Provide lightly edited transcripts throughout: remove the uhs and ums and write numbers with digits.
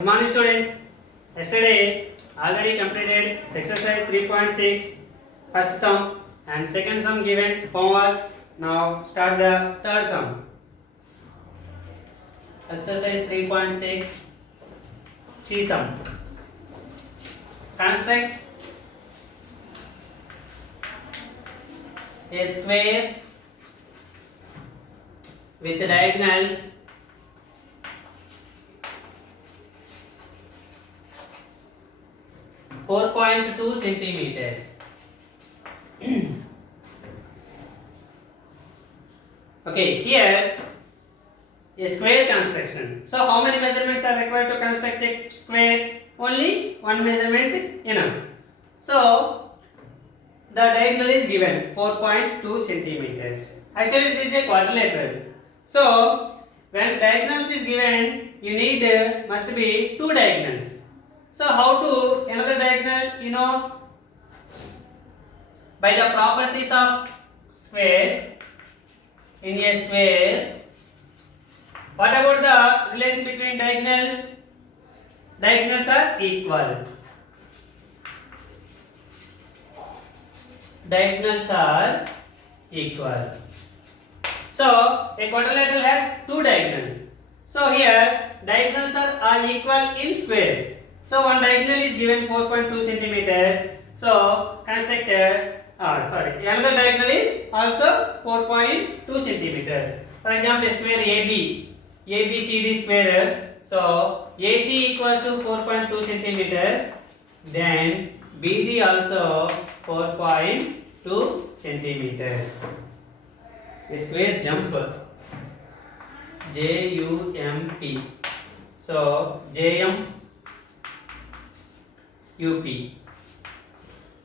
Good morning students. Yesterday already completed exercise 3.6 first sum and second sum given homework. Now start the third sum. Exercise 3.6 C sum. Construct a square with diagonals 4.2 centimeters. Okay, here a square construction. So how many measurements are required to construct a square? Only one measurement enough. So the diagonal is given 4.2 centimeters. Actually it is a quadrilateral. So when diagonals is given, you need must be two diagonals. So how to another diagonal? By the properties of square, in a square, what about the relation between diagonals? Diagonals are equal. Diagonals are equal. So a quadrilateral has two diagonals. So here diagonals are equal in square. So one diagonal is given 4.2 centimeters. So constructed, another diagonal is also 4.2 centimeters. For example, square ABCD square. So AC equals to 4.2 centimeters. Then BD also 4.2 centimeters. A square jump, JUMP. So JM UP.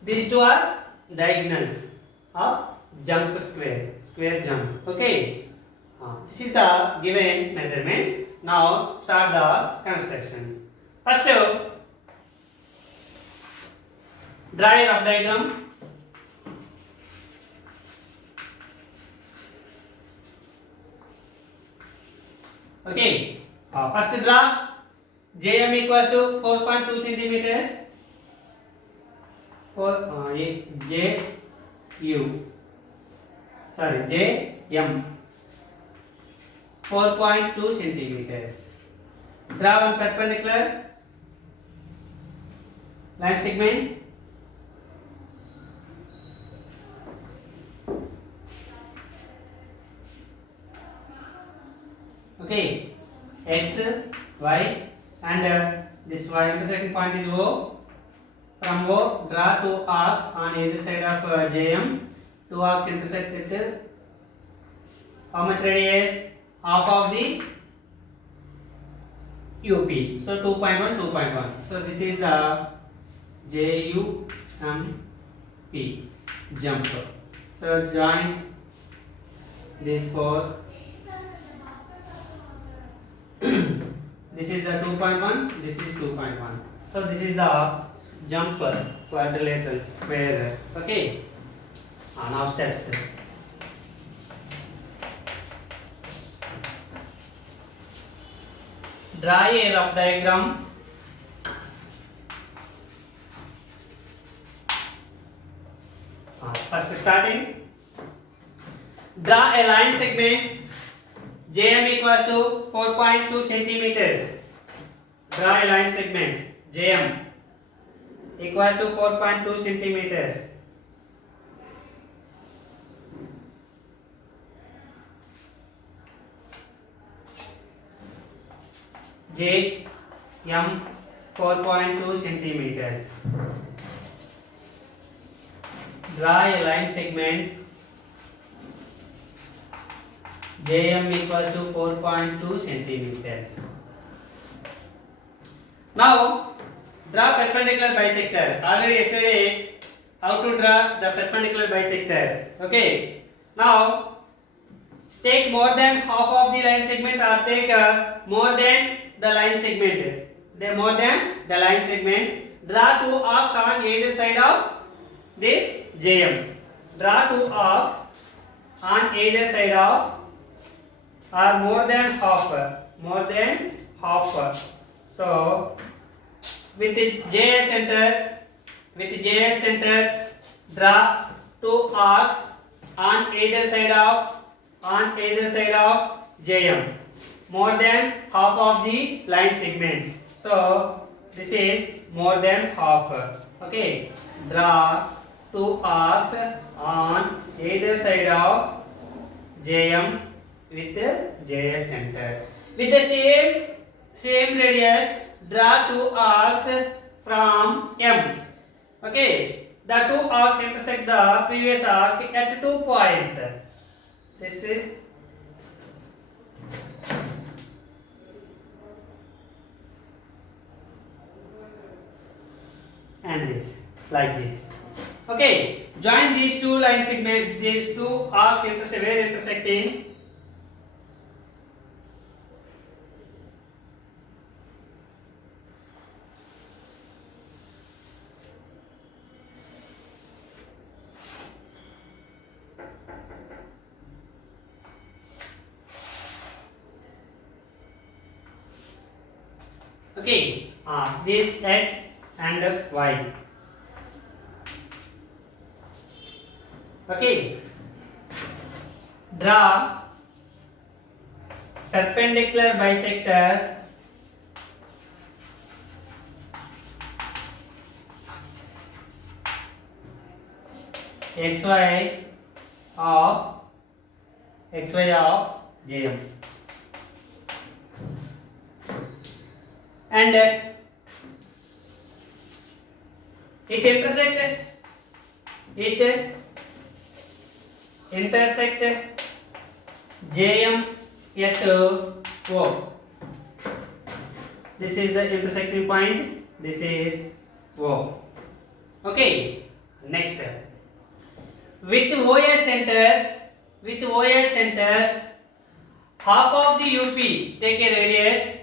These two are diagonals of jump square jump. Okay. This is the given measurements. Now start the construction. First, draw a rough diagram. Okay. First draw JM equals to 4.2 centimeters. JM 4.2 centimeters. Draw one perpendicular line segment. Okay, X, Y, and this Y intersecting point is O. From O, draw two arcs on either side of JM. Two arcs intersect with how much radius? Half of the UP. So 2.1, 2.1. So this is the JUMP jump. So join these four. This is the 2.1. This is 2.1. So this is the jump quadrilateral square. Okay. Now steps. Draw a rough diagram. First starting. Draw a line segment. JM equals to 4.2 centimeters. Draw a line segment. JM equals to 4.2 centimeters. JM 4.2 centimeters. Draw a line segment. JM equals to 4.2 centimeters. Now draw perpendicular bisector. Already yesterday how to draw the perpendicular bisector. Okay. Now take more than half of the line segment or take more than the line segment. More than the line segment. Draw two arcs on either side of this JM. Draw two arcs on either side of or more than half. So with the JS center, draw two arcs on either side of JM, more than half of the line segments. So this is more than half. Okay, draw two arcs on either side of JM with JS center. With the same radius, draw two arcs from M. Okay, the two arcs intersect the previous arc at 2 points. This is and this, like this. Okay, join these two line segments, these two arcs intersecting. Okay, this X and Y. Okay, draw perpendicular bisector XY of JM, and it intersect JM at O. This is the intersecting point. This is O. Okay. Next, with OS center, half of the UP, take a radius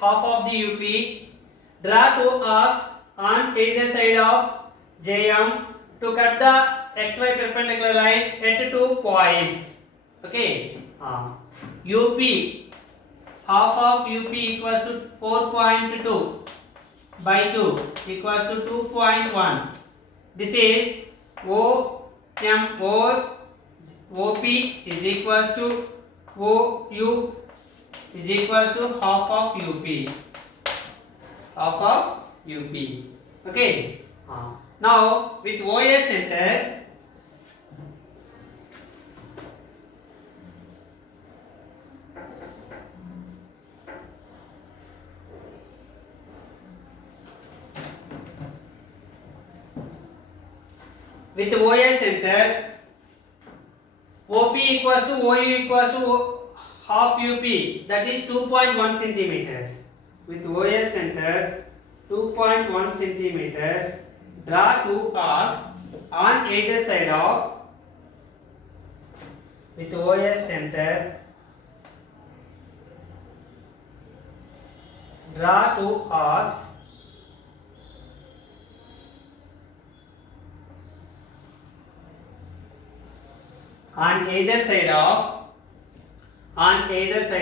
half of the UP. Draw two arcs on either side of JM to cut the XY perpendicular line at 2 points. Okay, UP, half of UP equals to 4.2 by 2 equals to 2.1. This is OP is equals to OU is equals to half of UP. Okay. Now with OS center, OP equals to OU equals to half UP, that is 2.1 centimeters. With OS center 2.1 centimeters, draw two arcs on either side of, with OS center, draw two arcs on either side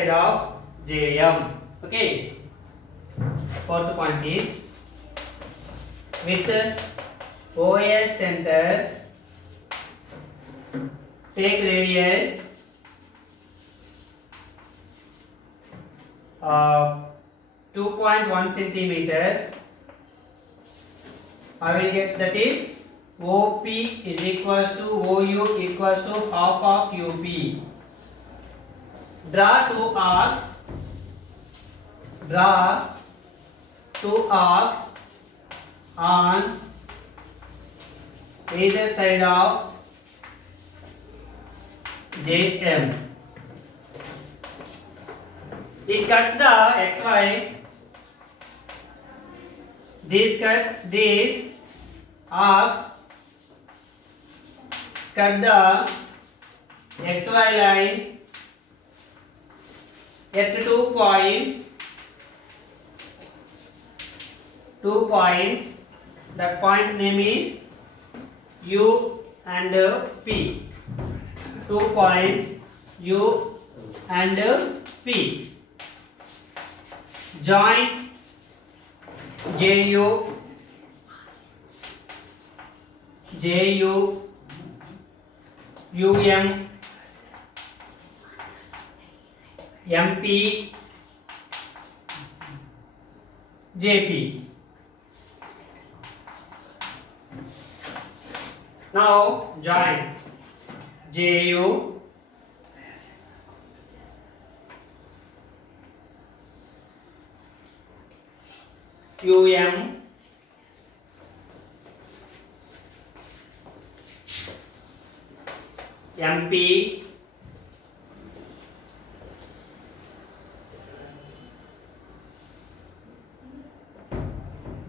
of JM. Okay. Fourth point is, with OS center, take radius 2.1 centimeters. I will get, that is OP is equals to OU equals to half of UP. Draw two arcs on either side of JM. It cuts the XY. These arcs cut the XY line at 2 points. The point name is U and P. 2 points U and P. join JU UM MP JP. Now join JU UM MP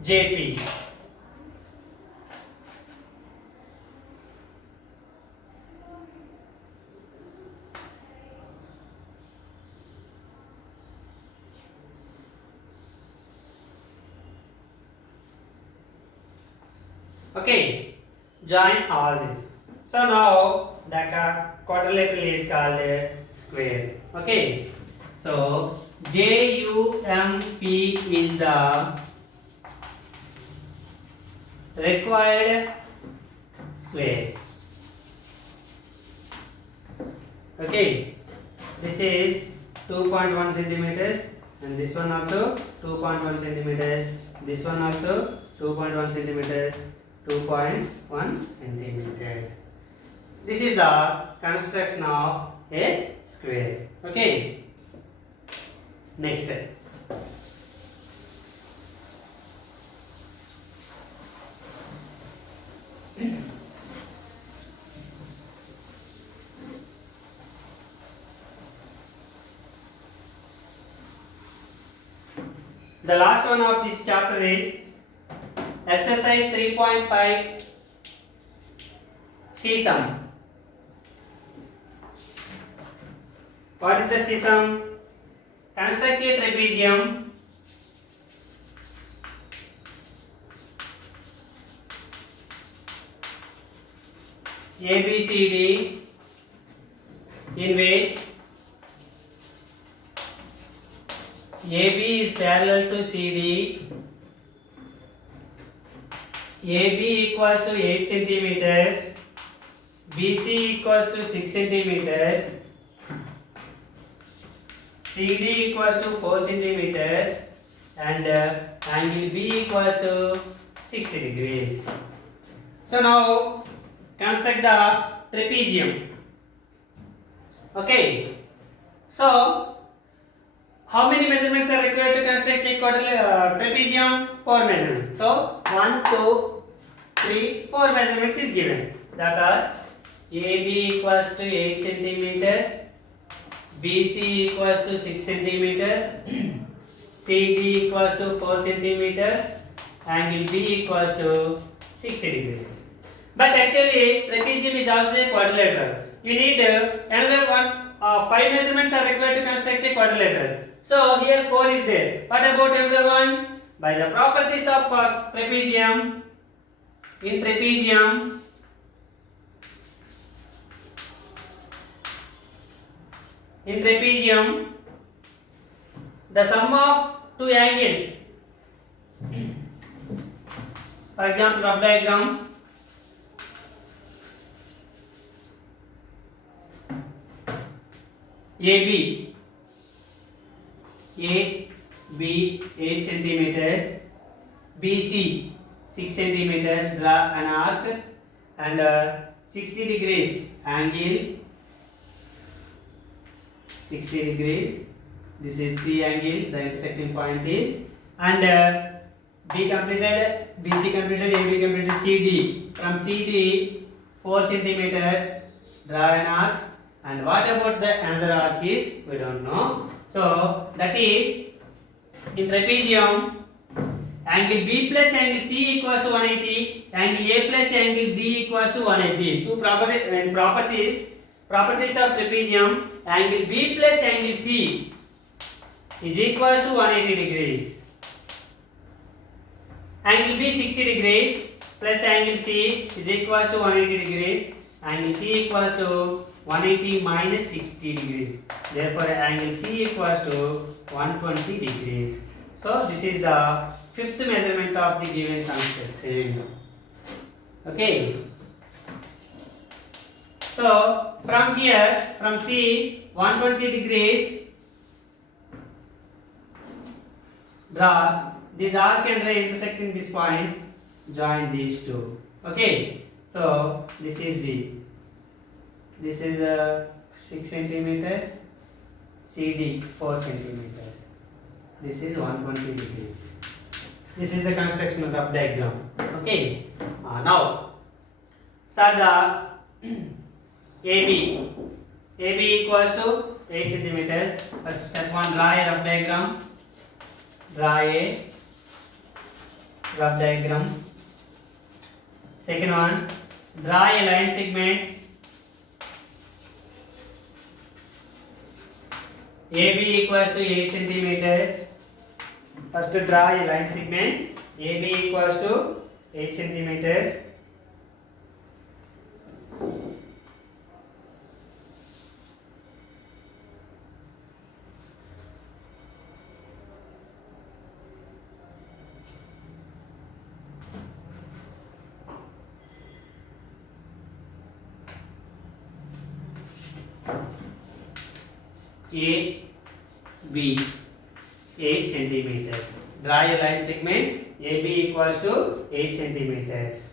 JP. Okay, join all this. So now the quadrilateral is called a square. Okay, so JUMP is the required square. Okay, this is 2.1 centimeters, and this one also 2.1 centimeters. This one also 2.1 centimeters. 2.1 centimeters. This is the construction of a square. Okay. Next step. The last one of this chapter is exercise 3.5 C sum. What is the C sum? Construct a trapezium ABCD in which AB is parallel to CD, AB equals to 8 centimeters, BC equals to 6 centimeters, CD equals to 4 centimeters, and angle B equals to 60 degrees. So now construct the trapezium. Okay. So how many measurements are required to construct a trapezium? 4 measurements. So 1, 2, 3, 4 measurements is given. That are AB equals to 8 centimeters, BC equals to 6 centimeters, CD equals to 4 centimeters, angle B equals to 60 degrees. But actually trapezium is also a quadrilateral. You need another one. 5 measurements are required to construct a quadrilateral. So here 4 is there. What about another one? By the properties of trapezium, in trapezium, the sum of two angles. For example, rough diagram. AB 8 centimeters, BC 6 centimeters, draw an arc and 60 degrees angle, 60 degrees. This is C angle, the intersecting point is, and B completed, BC completed, AB completed, CD. From CD 4 centimeters, draw an arc. And what about the another arc is, we don't know. So that is in trapezium, angle B plus angle C equals to 180, angle A plus angle D equals to 180. Two properties of trapezium, angle B plus angle C is equals to 180 degrees. Angle B 60 degrees plus angle C is equals to 180 degrees. Angle C equals to 180 minus 60 degrees. Therefore, angle C equals to 120 degrees. So this is the fifth measurement of the given construction. Okay. So from here, from C, 120 degrees, draw this arc and ray intersecting this point, join these two. Okay. So this is 6 centimeters, CD 4 centimeters. This is 120 degrees. This is the construction of rough diagram. Okay. Now start the AB. AB equals to 8 centimeters. First step 1, draw a rough diagram. Draw a rough diagram. Second one, draw a line segment. AB equals to 8 centimeters. First draw a line segment. AB equals to 8 centimeters. A, B, 8 centimeters. Draw a line segment. AB equals to 8 centimeters.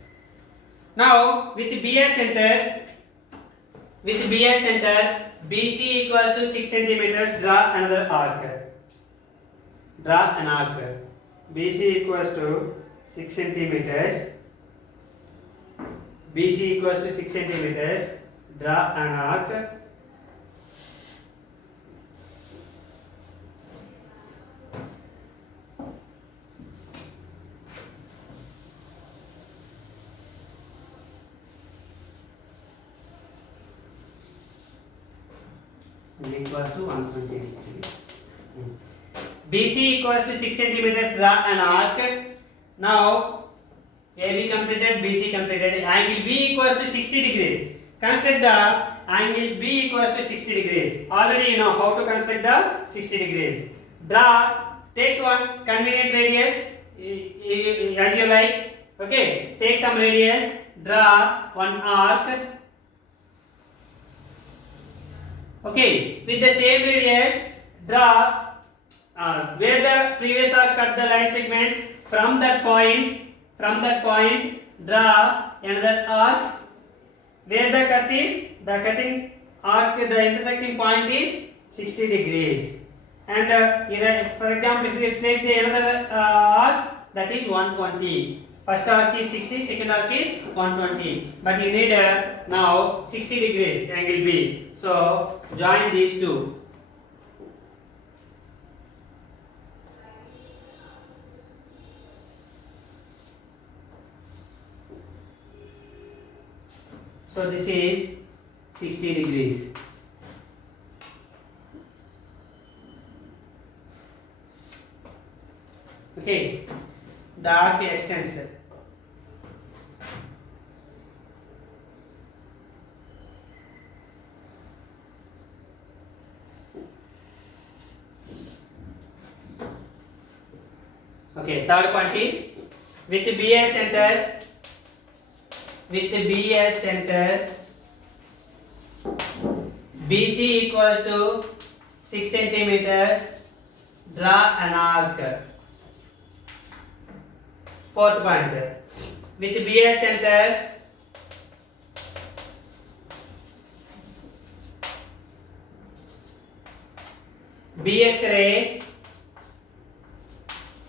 Now with BS center, BC equals to 6 centimeters. Draw another arc. Draw an arc. BC equals to 6 centimeters. BC equals to 6 centimeters. Draw an arc. Equals to 1.6. BC equals to 6 centimeters. Draw an arc. Now AB completed, BC completed. Angle B equals to 60 degrees. Construct the angle B equals to 60 degrees. Already you know how to construct the 60 degrees. Draw. Take one convenient radius as you like. Okay. Take some radius. Draw one arc. Okay, with the same radius, draw where the previous arc cut the line segment. From that point, draw another arc. Where the cut is, the cutting arc, the intersecting point is 60 degrees. And for example, if we take the another arc, that is 120. First arc is 60, second arc is 120. But you need now 60 degrees angle B. So join these two. So this is 60 degrees. Okay, the arc extends. Okay, third point is with the BS center. BC equals to 6 centimeters. Draw an arc. Fourth point, with BS center, BX ray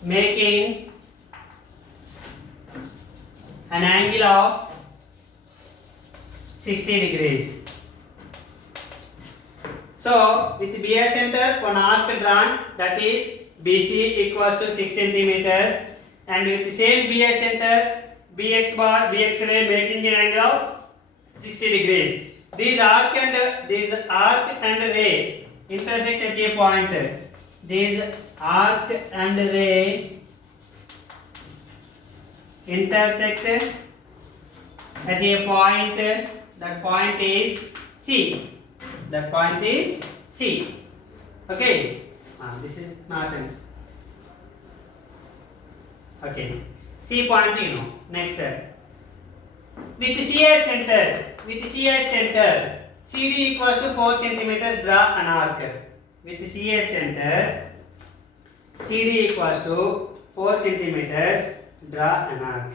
making an angle of 60 degrees. So with BS center, one arc drawn, that is BC equals to 6 centimeters, and with the same BS center, BX ray making an angle of 60 degrees. These arc and ray intersect at a point. These arc and ray intersect at a point. That point is C. Okay. This is not an. Okay. C point you know. Next. With CI center, CD equals to 4 centimeters. Draw an arc. With CI center, CD equals to 4 centimeters. Draw an arc.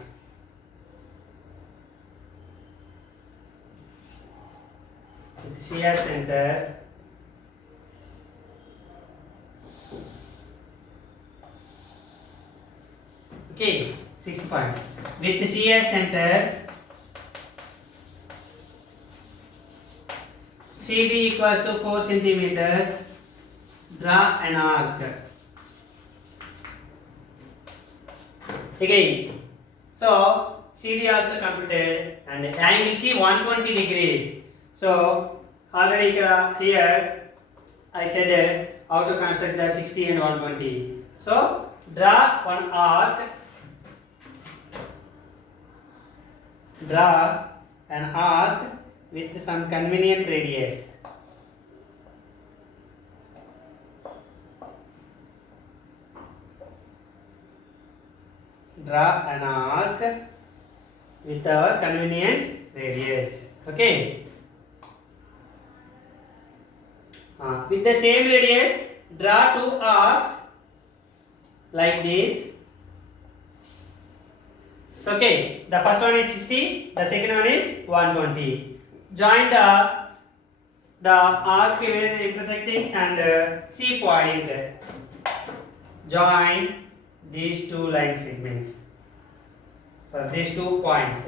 With CI center, okay, 6 points. With CI center, CD equals to 4 centimeters. Draw an arc. Again, so CD also computed and angle C 120 degrees. So already here I said how to construct the 60 and 120. So draw one arc. Draw an arc with some convenient radius. Draw an arc with our convenient radius. Okay. With the same radius, draw two arcs like this. So, okay, the first one is 60, the second one is 120. Join the arc where they intersecting and C point. Join these two line segments. So these 2 points.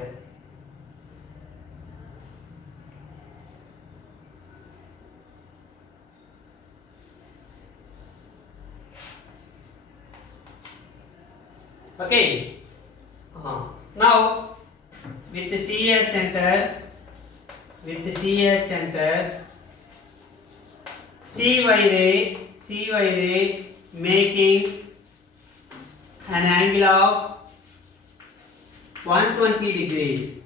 Okay. Now with the CI center, CY ray making an angle of 120 degrees.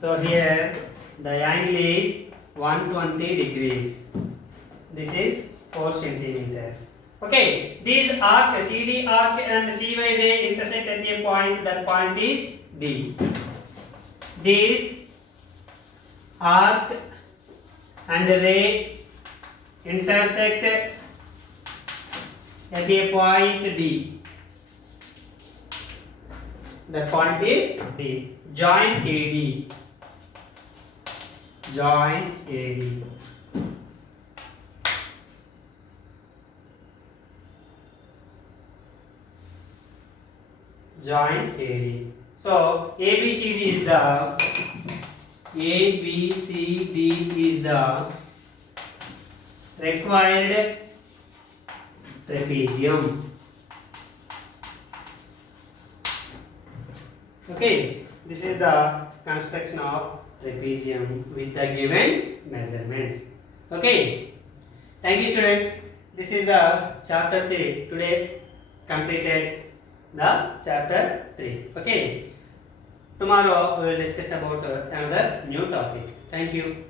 So here the angle is 120 degrees. This is 4 centimeters. Okay, these arc, CD arc and CY ray intersect at a point. That point is D. These arc and ray intersect at a point D. That point is D. Join AD. Join AD. Join AD. So ABCD is the required trapezium. Okay, this is the construction of trapezium with the given measurements. Okay, thank you students. This is the chapter 3. Today completed the chapter 3. Okay, tomorrow we will discuss about another new topic. Thank you.